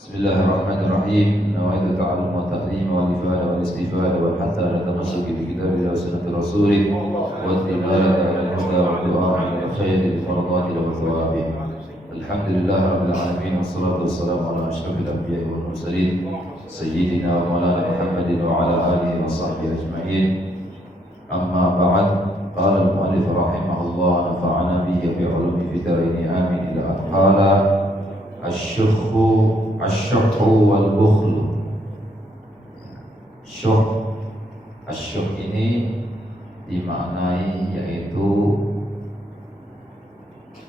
Bismillahirrahmanirrahim. Nawaitu ta'allum wa ta'lim wa ifada wa istifada wa hatta ala tamassuki bi kitabillah wa sunnati rasulih wa ittiba'a ala huda wa du'a ila khairi bi faradati wa thawabi. Alhamdulillah rabbil alamin wassalatu wassalamu ala asyrafil anbiya'i wal mursalin sayyidina wa maulana Muhammadin wa ala alihi wa sahbihi ajma'in. Amma ba'd. Qala al-mu'allif rahimahullah nafa'ana bihi bi 'ulumi fid dharain amin ila qala asyuhu wal bukhlu. Asyuh ini dimaknai yaitu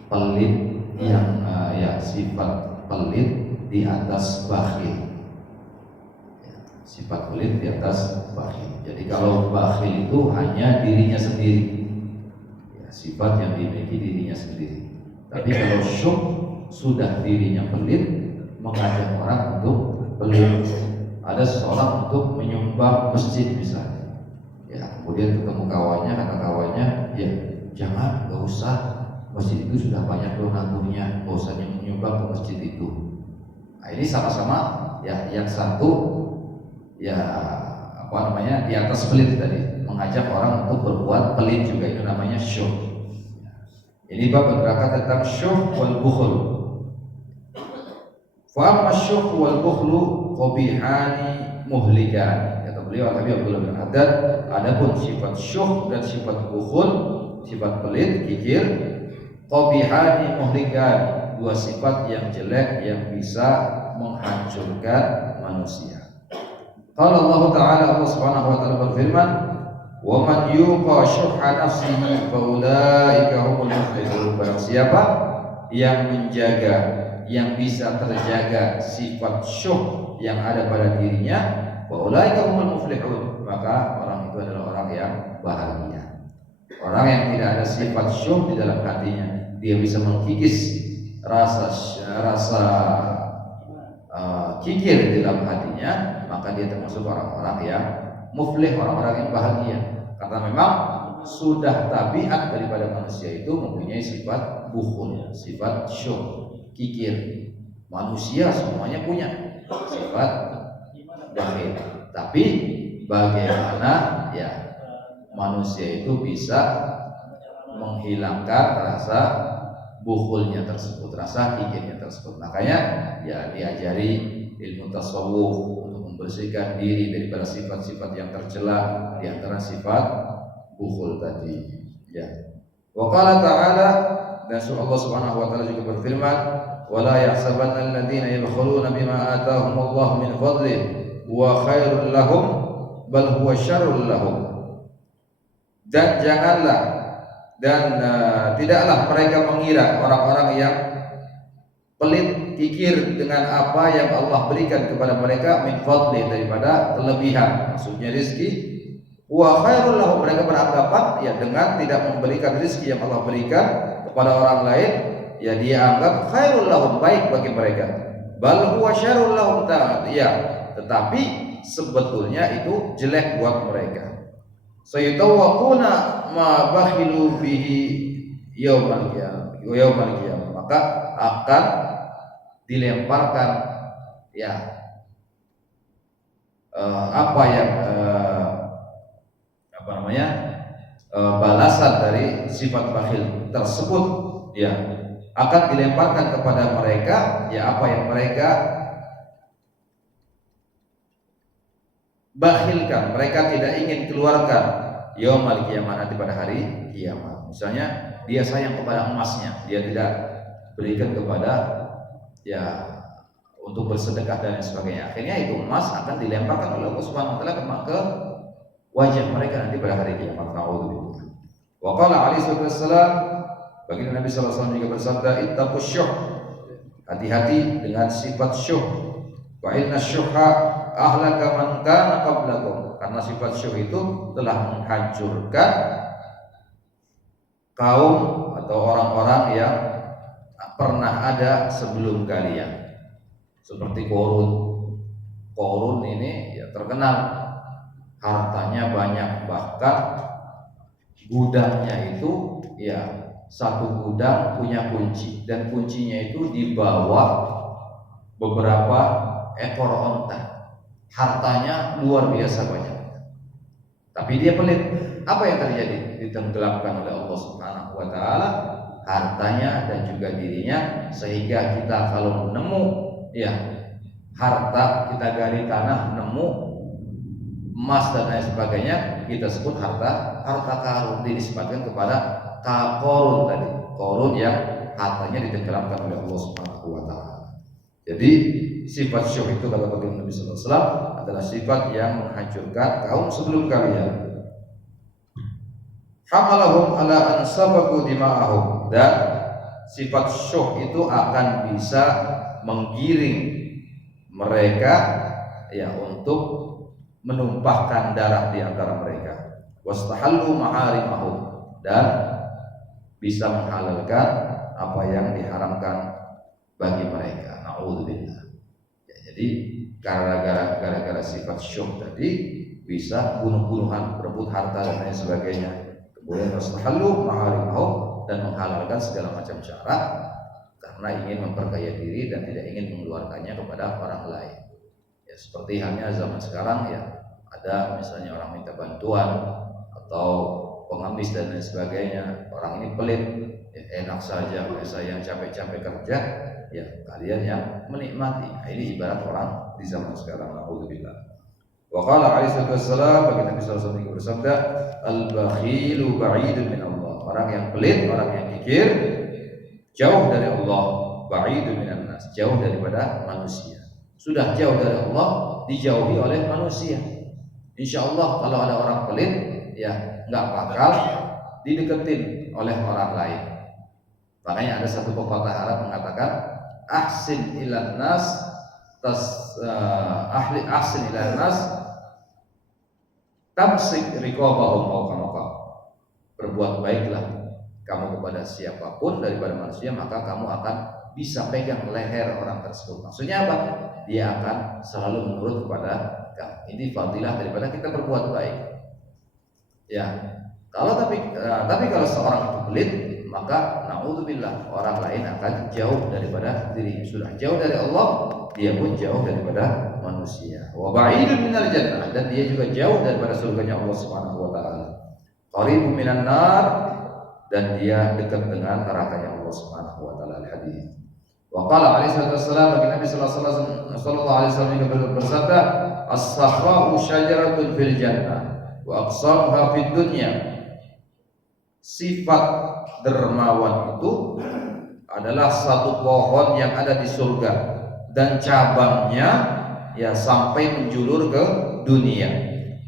pelit yang sifat pelit di atas bakhil. Sifat pelit di atas bakhil. Jadi kalau bakhil itu hanya dirinya sendiri, sifat yang dimiliki dirinya sendiri. Tapi kalau syuh sudah dirinya pelit, mengajak orang untuk pelit. Ada seseorang untuk menyumbang masjid misalnya, kemudian ketemu kawannya, kata kawannya, jangan, gak usah, masjid itu sudah banyak donaturnya, gak usah menyumbang ke masjid itu. Nah, ini sama-sama yang satu di atas pelit tadi, mengajak orang untuk berbuat pelit juga, itu namanya syuh. Ini bab berkata tentang syuh wal bukhl. Fa amma syuh wal bukhlu qabihani muhlikan. Kata beliau Habib Abdullah bin Haddad, adapun sifat syuh dan sifat bukhl, sifat pelit, kikir, qabihani muhlikan, dua sifat yang jelek yang bisa menghancurkan manusia. Qala Allah Ta'ala, Allah Subhanahu wa taala berfirman, "Wa man yuqa syuhha nafsihi fa ulaika humul muflihun." Barang siapa yang menjaga, yang bisa terjaga sifat syuh yang ada pada dirinya, wa ulaika humul muflihun, maka orang itu adalah orang yang bahagia. Orang yang tidak ada sifat syuh di dalam hatinya, dia bisa mengkikis rasa kikir di dalam hatinya, maka dia termasuk orang-orang yang muflih, orang-orang yang bahagia. Karena memang sudah tabiat daripada manusia itu mempunyai sifat bukhul, sifat syuh, kikir. Manusia semuanya punya sifat bakhil. Tapi bagaimana manusia itu bisa menghilangkan rasa bukhulnya tersebut, rasa kikirnya tersebut. Makanya diajari ilmu tasawuf untuk membersihkan diri daripada sifat-sifat yang tercela, di antara sifat bukhul tadi. Wa qala ta'ala, dan Allah Subhanahu wa taala juga berfirman, "Wala yahsabanna alladziina yabkhuluna bima aataahumullahu min fadlihi huwa khairul lahum bal huwa syarrul lahum." Dan tidaklah mereka mengira, orang-orang yang pelit, kikir dengan apa yang Allah berikan kepada mereka, min fadli, daripada kelebihan, maksudnya rezeki, wa khairul lahum, mereka beranggapan dengan tidak memberikan rezeki yang Allah berikan kepada orang lain, dia anggap khairul lahum, baik bagi mereka, bal huwa syarrul lahum, tetapi sebetulnya itu jelek buat mereka. Sayutawaquna ma bakhilu bihi yaumal qiyamah, maka akan dilemparkan balasan dari sifat bakhil tersebut, akan dilemparkan kepada mereka apa yang mereka bakhilkan, mereka tidak ingin keluarkan yaumul qiyamah, nanti pada hari kiamat. Misalnya dia sayang kepada emasnya, dia tidak berikan kepada untuk bersedekah dan sebagainya. Akhirnya itu emas akan dilemparkan oleh Allah Subhanahu wa taala ke wajah mereka nanti pada hari kiamat. Nauzubillah. Wa qala alaihi wasallam, baginda Nabi sallallahu alaihi wasallam juga bersabda, "Ittaqus syuh." Hati-hati dengan sifat syuh. Wa inna syuhha ahlaka man kana qablakum. Karena sifat syuh itu telah menghancurkan kaum atau orang-orang yang pernah ada sebelum kalian. Seperti Qarun ini terkenal, hartanya banyak, bahkan gudangnya itu satu gudang punya kunci, dan kuncinya itu di bawah beberapa ekor onta, hartanya luar biasa banyak, tapi dia pelit. Apa yang terjadi? Ditenggelamkan oleh Allah Subhanahu wa taala hartanya dan juga dirinya, sehingga kita kalau nemu ya harta, kita gali tanah nemu emas dan lain sebagainya, kita sebut harta karun. Dinisbatkan kepada Qarun tadi, Qarun yang hartanya ditenggelamkan oleh Allah Subhanahu wa taala. Jadi sifat syuh itu kata baginda Nabi sallallahu alaihi wasallam adalah sifat yang menghancurkan kaum sebelum kalian. Hamalahum ala an sabaku dima'ahum, dan sifat syuh itu akan bisa menggiring mereka ya untuk menumpahkan darah di antara mereka. Wastahallu ma'arimahum, dan bisa menghalalkan apa yang diharamkan bagi mereka. Na'udzubillah. Ya, jadi gara-gara sifat syuh tadi bisa bunuh-bunuhan, berebut harta dan lain sebagainya. Kemudian wastahallu ma'arimahum, dan menghalalkan segala macam cara karena ingin memperkaya diri dan tidak ingin mengeluarkannya kepada orang lain. Ya, seperti halnya zaman sekarang ya, ada misalnya orang minta bantuan atau pengemis dan lain sebagainya. Orang ini pelit, ya, enak saja saya yang capek-capek kerja, ya kalian yang menikmati. Nah, ini ibarat orang di zaman sekarang. Alhamdulillah. Wa qala alaihi wasallam, bagi Nabi sallallahu alaihi wasallam bersabda, al-bakhilu ba'idun min Allah. Orang yang pelit, orang yang kikir, jauh dari Allah. Ba'idun minan nas, jauh daripada manusia. Sudah jauh dari Allah, dijauhi oleh manusia. Insya Allah kalau ada orang pelit, ya nggak bakal dideketin oleh orang lain. Makanya ada satu pepatah Arab mengatakan, ahsin ilan nas ahsin ilan nas tamsik riqabahum aw kama. Berbuat baiklah kamu kepada siapapun daripada manusia, maka kamu akan bisa pegang leher orang tersebut. Maksudnya apa? Dia akan selalu menurut kepada kamu. Ini fadilah daripada kita berbuat baik. Ya, tapi kalau seorang itu pelit, maka naudzubillah, orang lain akan jauh daripada dirinya. Sudah jauh dari Allah, dia pun jauh daripada manusia. Wa ba'idun minal jannah, dan dia juga jauh daripada surganya Allah Subhanahu wa taala. Qaribun minan nar, dan dia dekat dengan nerakanya Allah Subhanahu wa taala. Al-hadis. Wa qala alaihi wasallam, bagi Nabi sallallahu alaihi wasallam bersabda, as-sakhra'u syajaratun fil jannah wa aqsamuha fid dunya. Sifat dermawan itu adalah satu pohon yang ada di surga, dan cabangnya ya sampai menjulur ke dunia.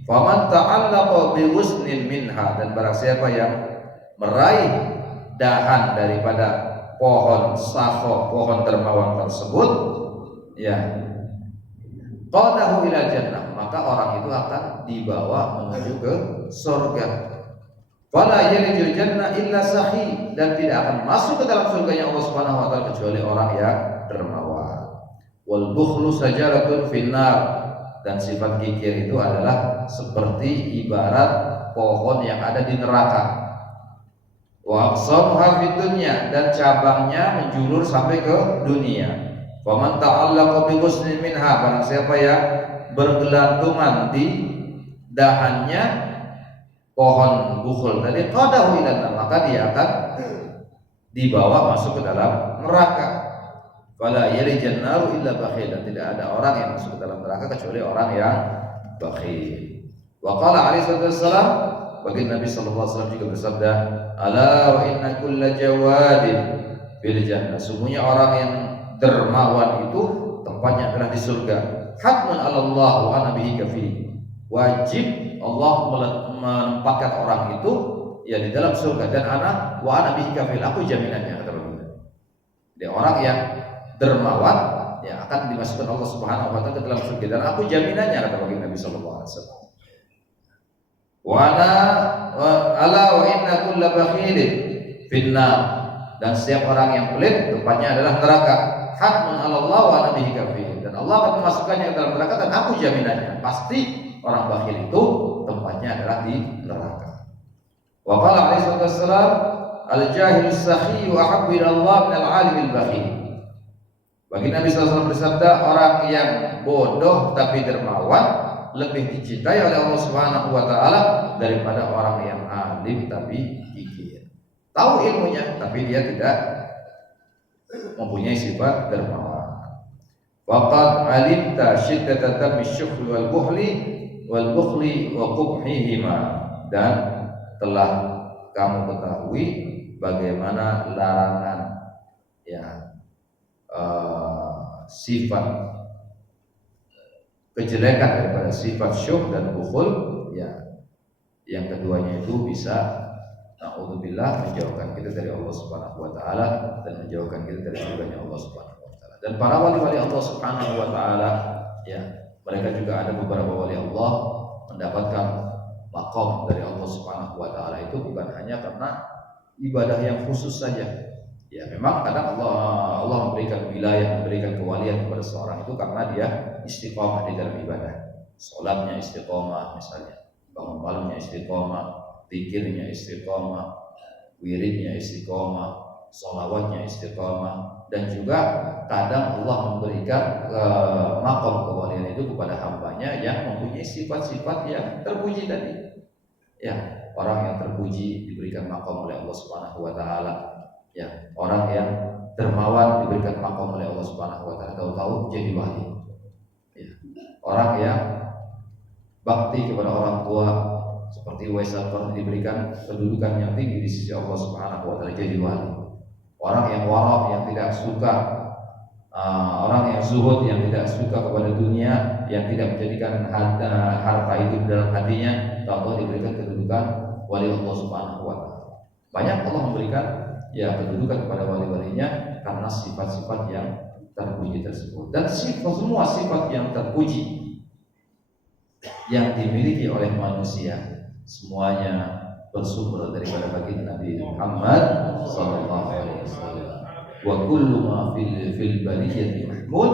Faman ta'allaqa bi husnin minha, dan barang siapa yang meraih dahan daripada pohon sakho, pohon dermawan tersebut, ya qadahu ila jannah, maka orang itu akan dibawa menuju ke surga. Fala yalijul jannah illa sahi, dan tidak akan masuk ke dalam surganya Allah Subhanahu wa taala kecuali orang yang dermawan. Wal bukhlu sajaratun finnar, dan sifat kikir itu adalah seperti ibarat pohon yang ada di neraka. Wa aqsamuha fid dunya, dan cabangnya menjulur sampai ke dunia. Wa man ta'allaqa bi husnin minha, barang siapa yang bergelantungan di dahannya pohon bukhul tadi, qadahu ila, maka dia akan dibawa masuk ke dalam neraka. Fala yalijan naru illa bakhil, dan tidak ada orang yang masuk ke dalam neraka kecuali orang yang bakhil. Wa qala alaihi wasallam, bagi Nabi sallallahu alaihi wasallam juga bersabda, ala wa inna kulla jawadin fil jannah. Sungguhnya orang yang dermawan itu tempatnya adalah di surga. Hatmun 'ala Allah wa nabihi kafi. Wajib Allah menempatkan orang itu ya di dalam surga, dan ana wa nabihi kafil, aku jaminannya, kata Baginda. Dia orang yang dermawan ya akan dimasukkan Allah Subhanahu wa taala ke dalam surga, dan aku jaminannya, kata baginda Nabi sallallahu alaihi wasallam. Wa ala wa inna kulla bakhilin finnar, dan setiap orang yang pelit tempatnya adalah neraka. Hatmun 'ala Allah wa nabihi kafil, dan Allah akan memasukkannya ke dalam neraka, dan aku jaminannya, pasti orang bakhil itu tempatnya adalah di neraka. Wa qala alaihi wasallam, al-jahilus sakhi wa ahabbu ila Allah min al-alimil bakhil. Bagi Nabi SAW bersabda, orang yang bodoh tapi dermawan lebih dicintai oleh Allah Subhanahu wa taala daripada orang yang alim tapi kikir. Tahu ilmunya tapi dia tidak mempunyai sifat dermawan. Waqad alimta syiddata dami syukhri wal bukhli wa qubhihima, dan telah kamu ketahui bagaimana larangan sifat kejelekan daripada sifat syuh dan bukhul, yang keduanya itu bisa na'udzubillah menjauhkan kita dari Allah Subhanahu wa taala dan menjauhkan kita dari surganya Allah Subhanahu wa taala. Dan para wali-wali Allah Subhanahu wa taala, mereka juga ada beberapa wali Allah mendapatkan maqam dari Allah Subhanahu wa taala itu bukan hanya karena ibadah yang khusus saja. Memang kadang Allah memberikan wilayah, memberikan kewalian kepada seorang itu karena dia istiqomah di dalam ibadah. Salatnya istiqomah misalnya, bangun malamnya istiqomah, zikirnya istiqomah, wiridnya istiqomah, sholawatnya istiqomah, dan juga kadang Allah memberikan maqam kewalian itu kepada hambanya yang mempunyai sifat-sifat yang terpuji tadi. Orang yang terpuji diberikan maqam oleh Allah Subhanahu wa taala. Orang yang dermawan diberikan maqam oleh Allah Subhanahu wa taala, tahu-tahu jadi wali. Orang yang bakti kepada orang tua seperti Uwais Al-Qarni diberikan kedudukan yang tinggi di sisi Allah Subhanahu wa taala, jadi wali. Orang yang wara, yang tidak suka, orang yang zuhud, yang tidak suka kepada dunia, yang tidak menjadikan harta itu dalam hatinya, tahu-tahu diberikan kedudukan wali Allah Subhanahu wa taala. Banyak Allah memberikan kedudukan kepada wali-walinya karena sifat-sifat yang terpuji tersebut. Dan semua sifat yang terpuji yang dimiliki oleh manusia semuanya bersumber daripada baginda Nabi Muhammad sallallahu alaihi wasallam. Wa kullu ma fil bariyati mahmud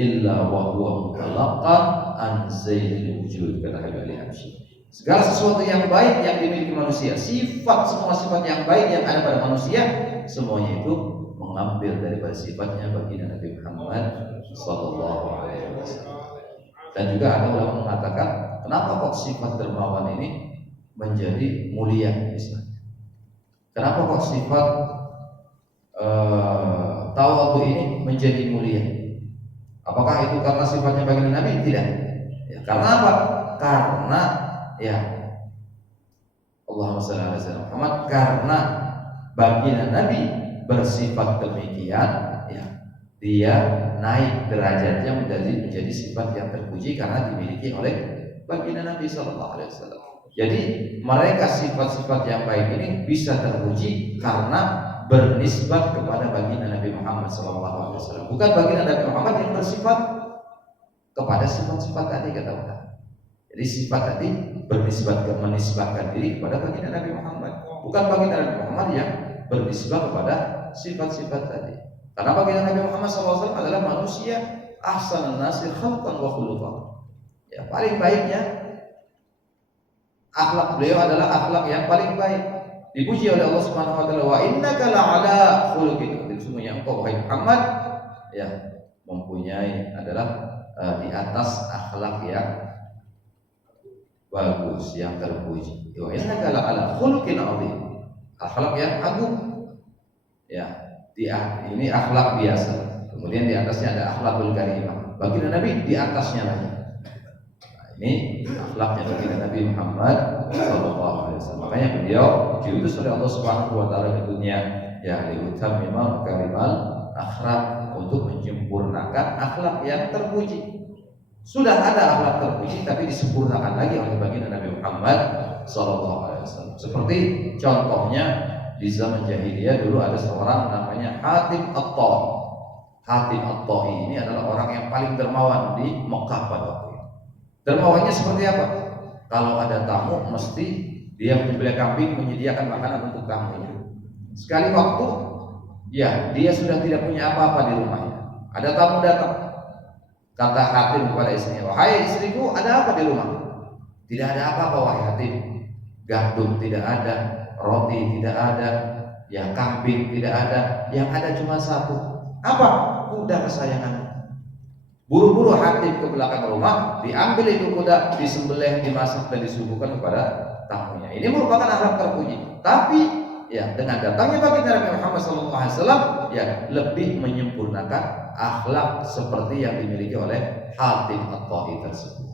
illa wa huwa mutalaqqan an zaidil wujud, kata Habib Ali Habsyi. Segala sesuatu yang baik yang dimiliki manusia, semua sifat yang baik yang ada pada manusia, semuanya itu mengambil daripada sifatnya baginda Nabi Muhammad sallallahu alaihi wasallam. Dan juga ada ulama mengatakan, kenapa kok sifat dermawan ini menjadi mulia misalnya? Kenapa kok sifat tawadhu ini menjadi mulia? Apakah itu karena sifatnya baginda Nabi? Tidak. Karena apa? Karena Allahumma shalli ala sayyidina Muhammad, karena baginda Nabi bersifat demikian, dia naik derajatnya menjadi sifat yang terpuji karena dimiliki oleh baginda Nabi sallallahu alaihi wasallam. Jadi mereka sifat-sifat yang baik ini bisa terpuji karena bernisbat kepada baginda Nabi Muhammad sallallahu alaihi wasallam. Bukan baginda Nabi Muhammad yang bersifat kepada sifat-sifat tadi, kata Allah. Jadi sifat tadi menisbatkan diri kepada baginda Nabi Muhammad, bukan baginda Nabi Muhammad yang bernisbat kepada sifat-sifat tadi. Karena baginda Nabi Muhammad SAW adalah manusia ahsanan nasi khalqan wa khuluqan. Paling baiknya akhlak beliau adalah akhlak yang paling baik, dipuji oleh Allah Subhanahu wa taala. Wa innaka la'ala khuluqin, sesungguhnya engkau wahai Muhammad mempunyai adalah di atas akhlak yang bagus, yang terpuji. Wa innaka la'ala khuluqin 'adzim, akhlak yang agung. Ini akhlak biasa. Kemudian di atasnya ada akhlakul karimah. Baginda Nabi di atasnya lagi. Ini akhlaknya baginda Nabi Muhammad sallallahu alaihi wasallam. Makanya beliau diutus oleh Allah Subhanahu wa taala di dunia liutammima karimal akhlak, untuk menyempurnakan akhlak yang terpuji. Sudah ada akhlak terpuji tapi disempurnakan lagi oleh baginda Nabi Muhammad sallallahu alaihi wasallam. Seperti contohnya di zaman jahiliyah dulu ada seorang namanya Hatim At-Ta'i. Hatim At-Ta'i ini adalah orang yang paling dermawan di Mekah pada waktu itu. Dermawannya seperti apa? Kalau ada tamu mesti dia menyembelih kambing, menyediakan makanan untuk tamunya. Sekali waktu dia sudah tidak punya apa-apa di rumahnya. Ada tamu datang. Kata Hatim kepada istrinya, "Wahai istriku, ada apa di rumah?" "Tidak ada apa-apa wahai Hatim. Gandum tidak ada, roti tidak ada, kambing tidak ada, yang ada cuma satu." "Apa?" kuda kesayangan. Buru-buru Hatib ke belakang rumah, diambil itu kuda, disembelih, dimasak dan disuguhkan kepada tamunya. Ini merupakan akhlak terpuji. Tapi ya dengan datangnya baginda Nabi Muhammad SAW ya lebih menyempurnakan akhlak seperti yang dimiliki oleh Hatib At-Ta'i tersebut.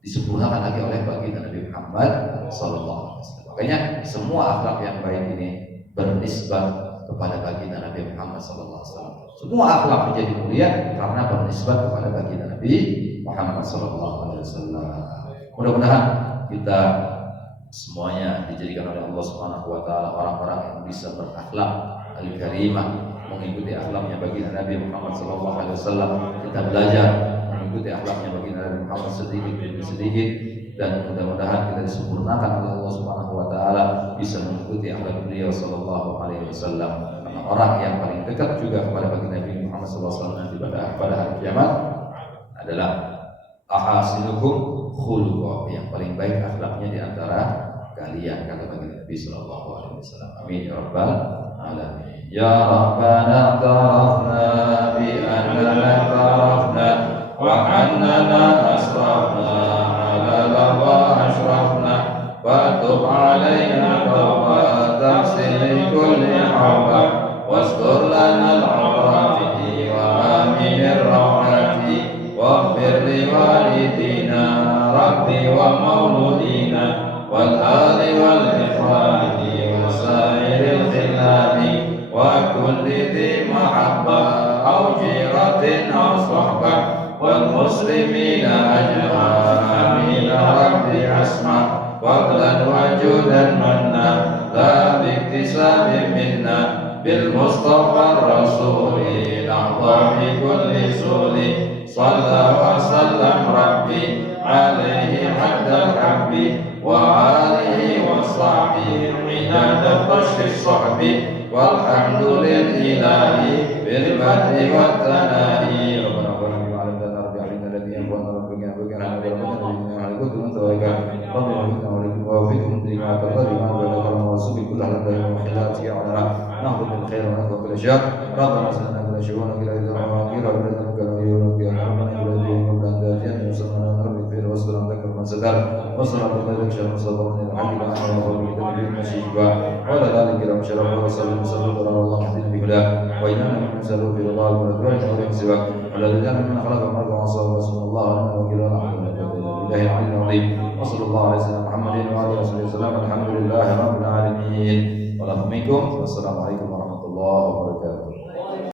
Disempurnakan lagi oleh baginda Nabi Muhammad SAW. Makanya semua akhlak yang baik ini bernisbat kepada baginda Nabi Muhammad SAW. Semua akhlak menjadi mulia karena bernisbat kepada baginda Nabi Muhammad SAW. Mudah-mudahan kita semuanya dijadikan oleh Allah Subhanahu wa taala orang-orang yang bisa berakhlak al-karimah, mengikuti akhlaknya baginda Nabi Muhammad sallallahu alaihi wasallam. Kita belajar mengikuti akhlaknya baginda Nabi Muhammad sedikit demi sedikit dan mudah-mudahan kita disempurnakan oleh Allah Subhanahu wa taala bisa mengikuti akhlak beliau sallallahu alaihi wasallam. Karena orang yang paling dekat juga kepada baginda Nabi Muhammad sallallahu alaihi wasallam nanti pada hari kiamat adalah ahasinukum khuluqa, yang paling baik akhlaknya di antara kalian, kata baginda Nabi sallallahu alaihi wasallam. Amin ya rabbal alamin. Ya rabbana tarafna bi annana tarafna wa annana asrafna ala lawa asrafna wa tub alaina tawbatan li kulli hawba wastur lana al-awrati wa amin ar-rawati waghfir li walidina rabbi wa mauludina wal ali wal ikhwani wa sairil khilani wa kulli dhi mahabba aw jiratin aw sohbah wal muslimina ajma'in ya rabbi asma fadlan wajudan manna la biktisabin minna bil mustafa rasuli nahda fi kulli suli salla wa sallam rabbi alaihi haddal habbi wa alihi wa sahbihi inada tashri sahbi walhamdulil ilahi bil badri wa tanahi ربنا سلنا كل شؤونك إلى الأماكن ربنا كل يوم ربنا كل يوم ربنا ذاتنا وسلمنا ربي في الوصل عن ذكر من ستر وصلى الله شر مصطفى من الحق لنا وقوله تنبي المشيب ولا ذلك لهم شرف وصلى وسلم على الله محمد بهدى وإننا من نسأله في رضاه ورضوانه ولم سواك ولا لنا من خلق المرء وصلى وسلم الله لنا وكلا نحن لله العلي العظيم وصلى الله على سيدنا محمد وعلى اله وسلم الحمد لله رب العالمين والسلام عليكم ورحمة الله وبركاته.